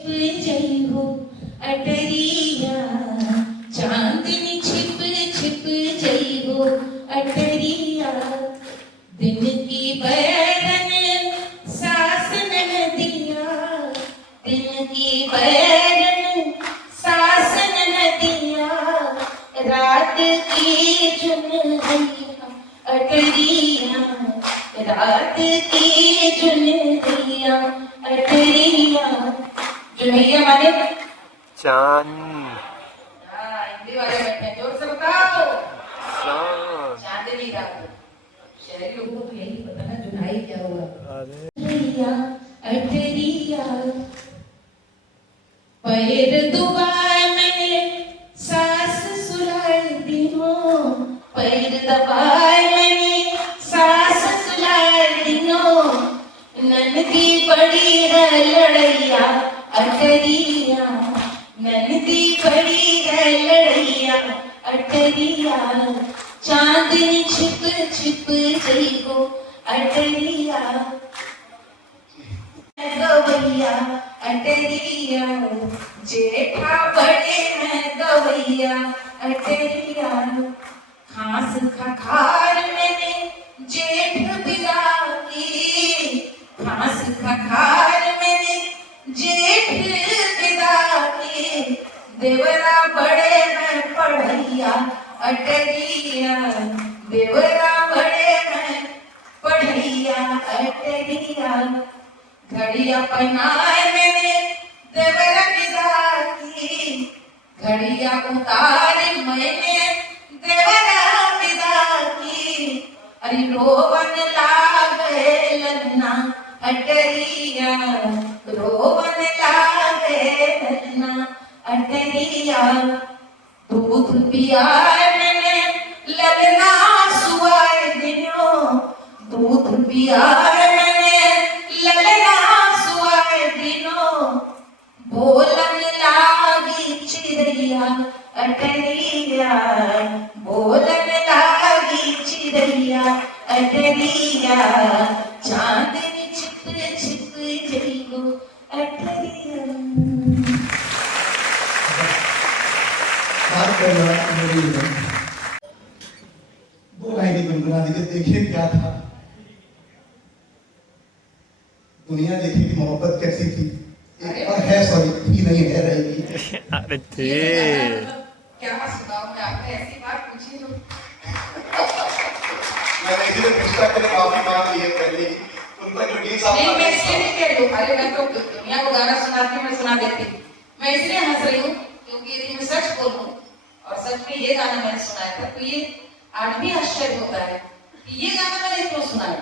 जई हो अटरिया, चांदनी छिप छिप जई हो अटरिया, दिन की बैरन सास नदिया, दिन की बैरन सास नदिया, रात की चुनरिया अटरिया, रात की चुनरिया अटरिया। चुनरिया माने चांद। हिंदी वाले बैठे हैं, जोर से बताओ। चांद। चांदनी रात। शहरी लोगों को यही पता ना जुनाई क्या हुआ। अरे अटरिया अटरिया, पैर दुबाए मैंने सास सुलाए दिनों, पैर दबाए मैंने सास सुलाए दिनों, ननदी पड़ी है लड़ैया अटरिया, ननदी पड़ी है लड़ैया अटरिया, चांदनी छिप छिप जई हो अटरिया, गवैया अटरिया, जेठा बड़े हैं गवैया अटरिया, खास खखार मैंने जेठ बिला की, खास खखार मैंने जेठ बिला की, देवरा बड़े हैं पढ़ैया अटरिया, देवरा बड़े हैं पढ़ैया अटरिया, घड़िया पहनाए मैंने देवरा विदा की, घड़िया उतारी मैंने देवरा विदा की, अरे रोवन लागे ललना अटरिया, रोवन लागे ललना अटरिया, दूध पियाए मैंने ललना सुआए दिनों, दूध पियाए मैंने ललना सुआए दिनों, बोलन लागी चिड़ैया अटरिया, बोलन लागी चिड़ैया अटरिया, चांदनी छिप छिप जई हो अटरिया। बात कर रहा मेरी दो लाइनें गुनगुना दी। देखिए क्या था, दुनिया देखी कि मोहब्बत कैसी थी, और है, सॉरी थी नहीं है, रहेगी। अरे थे। क्या सुनाऊं मैं आपने ऐसी बात पूछी तो मैंने इसीलिए पूछा कि माफी मांग ली है पहले ही, उनका जो गीत साफ नहीं, मैं इसलिए नहीं कह रही हूँ, अरे मैं तो दुनिया को गाना सुनाती मैं सुना देती, मैं इसलिए हंस रही हूँ क्योंकि यदि मैं सच बोलूं और सच में ये गाना मैंने सुनाया था तो ये आज भी आश्चर्य होता है कि ये गाना मैंने क्यों सुनाया,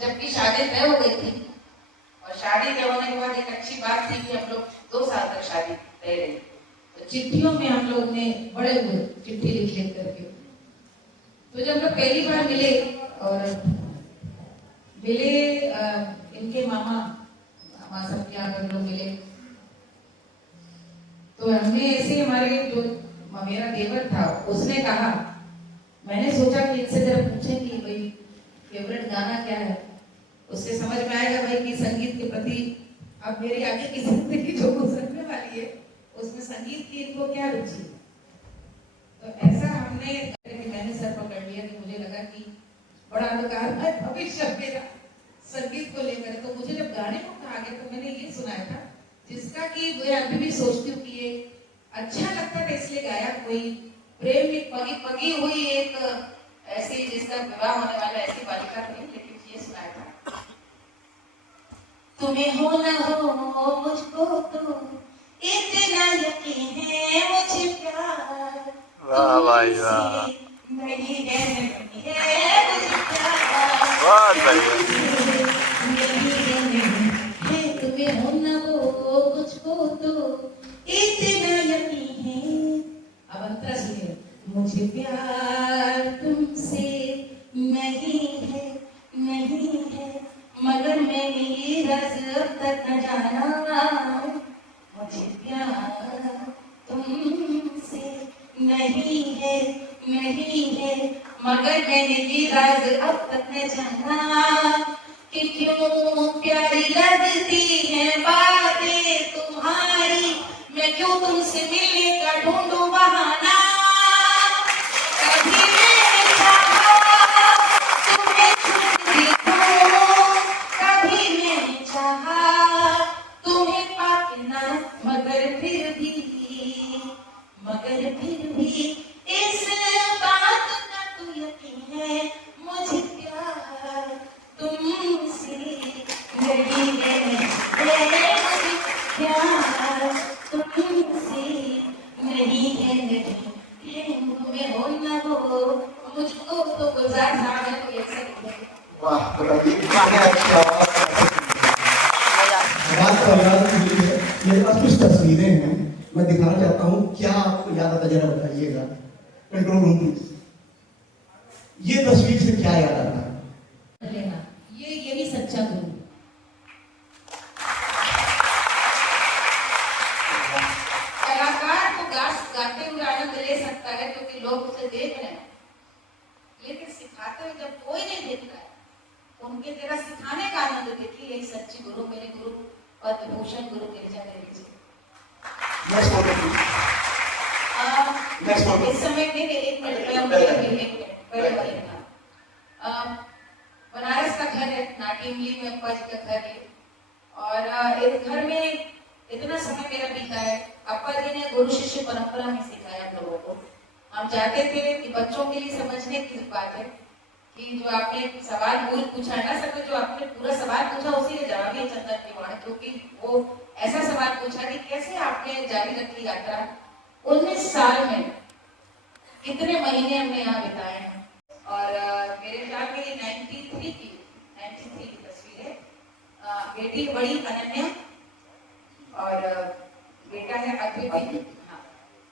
जबकि शादी तय हो गई थी, और शादी तय होने के बाद एक अच्छी बात थी कि हम लोग 2 साल तक शादी तय रही, तो चिट्ठियों में हम लोग ने बड़े हुए चिट्ठी लिख लिख करके, तो जब लोग पहली बार मिले और मिले इनके मामा सब के यहाँ पर लोग मिले, तो हमने ऐसे हमारे जो मेरा देवर था उसने कहा, मैंने सोचा कि इनसे जरा पूछें कि भाई फेवरेट गाना क्या है, उससे समझ में आएगा भाई कि संगीत के प्रति अब मेरी आगे की जिंदगी जो गुजरने वाली है उसमें संगीत की इनको क्या रुचि है। तो ऐसा हमने मैंने सर पकड़ लिया कि मुझे लगा कि बड़ा अंधकार है भविष्य मेरा संगीत को लेकर, तो मुझे जब गाने को कहा गया तो मैंने ये सुनाया था जिसका कि मैं अभी भी सोचती हूँ कि ये अच्छा लगता था इसलिए गाया, कोई प्रेम में पगी पगी हुई एक ऐसी जिसका विवाह होने वाला ऐसी बालिका थी, लेकिन ये सुनाया था, तुम्हें हो न हो मुझको तो इतना यकीन है मुझे प्यार, वाह भाई वाह, नहीं है मुझे प्यार, बहुत बढ़िया। तुम्हें हो न हो मुझको तो इतना यकीन है, अब अंतरा सुनिए, मुझे प्यार तुमसे नहीं है, नहीं है, मगर मेरी राज अब तक न जाना, मुझे प्यार तुमसे नहीं है, नहीं है, मगर मेरी राज अब तक न जाना, कि क्यों प्यारी लगती है बातें फिरूं तुमसे मिलने का ढूंढूं बहाना, कभी मैंने चाहा तुम्हें खुद देखूं, कभी मैंने चाहा तुम्हें पाना, मगर फिर भी इस बात का तो यकीन है मुझे प्यार तुमसे नहीं है, मुझे प्यार तुमसे नहीं है, तुम्हें हो न हो मुझको तो गुजार सागर को ऐसा लिखे। वाह बताइए कितने अच्छी आवाज का आवाज मिली है। मेरे पास कुछ तस्वीरें हैं, मैं दिखाना चाहता हूँ, क्या आपको याद आता जरा बताइएगा। कंट्रोल रूम प्लीज, ये तस्वीर से क्या याद आता है? लेना ये यही सच्चा गुरु। कलाकार तो गाते हुए आनंद ले सकता है क्योंकि लोग उसे देख रहे हैं, लेकिन सिखाते हुए जब कोई नहीं देख रहा है, उनके तेरा सिखाने का आनंद देखिए। यही सच्ची गुरु मेरे गुरु पद्मभूषण गुरु Girija Devi ji. Next photo please. Next photo. इस समय के लिए एक मिनट बनारस का घर है, नाटिमली में अप्पा जी का घर है, और इस घर में इतना समय मेरा बीता है। अप्पा जी ने गुरु शिष्य परंपरा में सिखाया हम लोगों को। हम चाहते थे कि बच्चों के लिए समझने की बात है कि जो आपने सवाल मूल पूछा है ना सर, जो आपने पूरा सवाल पूछा उसी ने जवाब दिया चंदन की वाणी, क्योंकि वो ऐसा सवाल पूछा कि कैसे आपने जारी रखी यात्रा 19 साल में, कितने महीने हमने यहाँ बिताए हैं। और मेरे ख्याल में ये 93 की तस्वीर है। बेटी बड़ी अनन्या और बेटा है अद्वितीय। हाँ,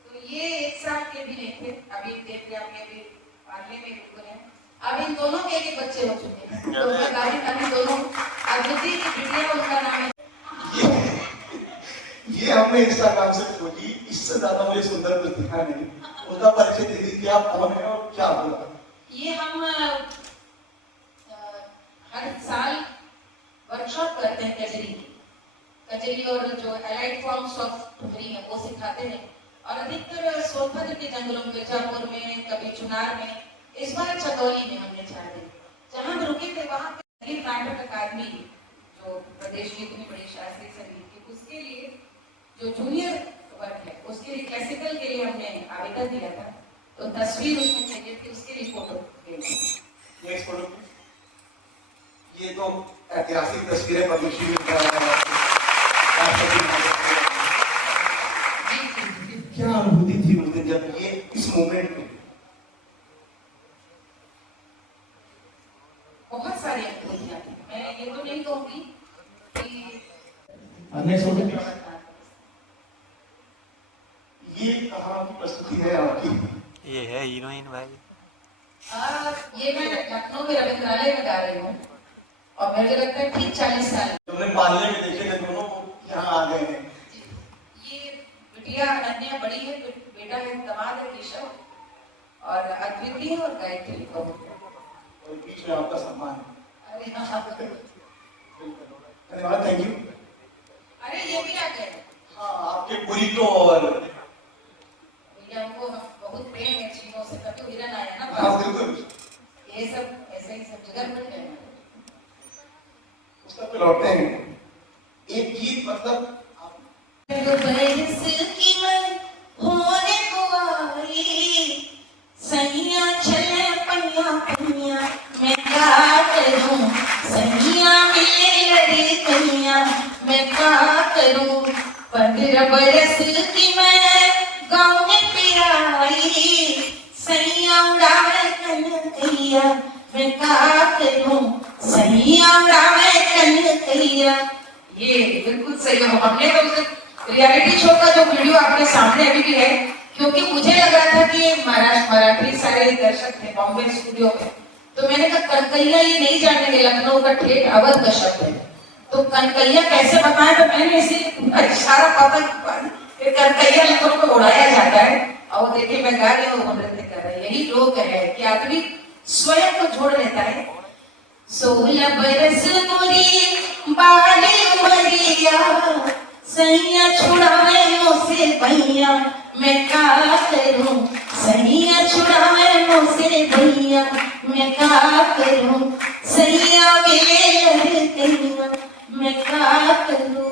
तो ये एक साल के भी नहीं थे, अभी देख रहे आपने अभी पालने में बिल्कुल है। अब इन दोनों के एक बच्चे हो चुके हैं, तो मैं गाड़ी अभी दोनों अद्वितीय की बिटिया उनका नाम है। ये हमने इंस्टाग्राम से खोजी, इससे ज्यादा मुझे सुंदर कुछ दिखा नहीं। उनका परिचय दे दीजिए, आप कौन है और क्या हुआ? ये हम हर साल वर्कशॉप करते हैं कजरी और जो एलाइड फॉर्म्स ऑफ ठुमरी है वो सिखाते हैं, और अधिकतर सोनभद्र के जंगलों में, मिर्जापुर में, कभी चुनार में, इस बार चंदौली में हमने 4 दिन जहाँ हम रुके थे वहाँ पे नाटक अकादमी जो प्रदेश की इतनी बड़ी शास्त्रीय संगीत की, उसके लिए जो जूनियर वर्ग है उसके लिए क्लासिकल के लिए हमने आवेदन दिया था, तो तस्वीर उसमें चाहिए थी, उसके लिए फोटो नेक्स्ट फोटो। ये तो ऐतिहासिक तस्वीरें पद्मश्री क्या अनुभूति थी उस दिन जब ये इस मोमेंट में? बहुत सारी अनुभूतियां थी, मैं ये तो नहीं कहूंगी कि नेक्स्ट फोटो। ये कहाँ की प्रस्तुति है आपकी? ये है हीरोइन भाई। ये मैं लखनऊ में रविंद्रालय में गा रही हूँ, और मुझे लगता है ठीक 40 साल तुमने पालने में देखे थे दोनों यहाँ आ गए हैं। ये बिटिया अनन्या बड़ी है, बेटा है दामाद है केशव, और अद्वितीय और गायत्री को, और बीच में आपका सम्मान है। अरे हाँ धन्यवाद, थैंक यू। अरे ये भी आ गए। हाँ, आपके पूरी तो और भैया हमको बहुत प्रेम है चीजों से, तभी हिरन आया ना। हाँ बिल्कुल, ये सब ऐसे ही सब जगह पर है। उसका पे लौटते हैं। एक गीत मतलब की मैं होने को आई, सैया चले पैया पैया मैं क्या करूं, सैया मिले लड़ी कैया मैं क्या करूं, 15 बरस की मैं गाँव में पिराई, सैया उड़ावे कन्हैया मैं क्या करूं, सैया उड़ावे कन्हैया। ये बिल्कुल सही हो। हमने तो उसे रियलिटी शो का जो वीडियो आपके सामने अभी भी है, क्योंकि मुझे लग रहा था कि मराठी सारे दर्शक थे बॉम्बे स्टूडियो में, तो मैंने कहा कनकैया ये नहीं जानेंगे, लखनऊ का ठेठ अवध का शब्द है, तो कनकैया कैसे बताएं, तो मैंने इसे इशारा पता कि कनकैया लखनऊ में उड़ाया जाता है, और वो देखिए मैं गा रही हूँ, वो नृत्य कर रहे हैं। यही लोग है कि आदमी स्वयं को जोड़ लेता है। 16 बरस मोरी बाली उमरिया, सैया छुड़ावे मोसे भैया मैं क्या करूं, सैया छुड़ावे मुझसे भैया मैं क्या करूं, सैया मिले कहिया मैं क्या करूं।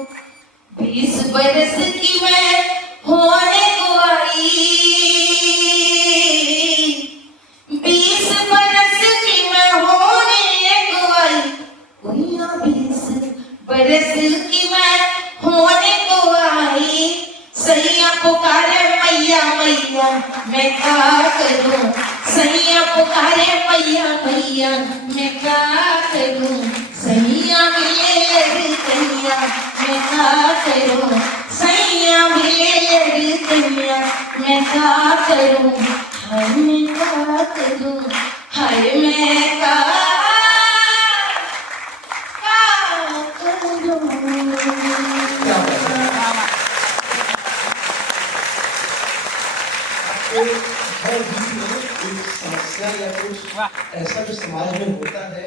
20 बरस की मैं होने को आई, 20 बरस की मैं होने को आई, भैया 20 बरस की मैं होने को आई, सैया पुकारे मैया मैया मैं क्या करूं, सैया पुकारे मैया मैया मैं क्या करूं, सैया मिले कहिया मैं क्या करूं, सैया मिले कहिया मैं क्या करूं, हाय मैं क्या करूं, हाय मैं क्या क्या बात है। कोई हर गीत में एक समस्या या कुछ ऐसा जो समाज में होता है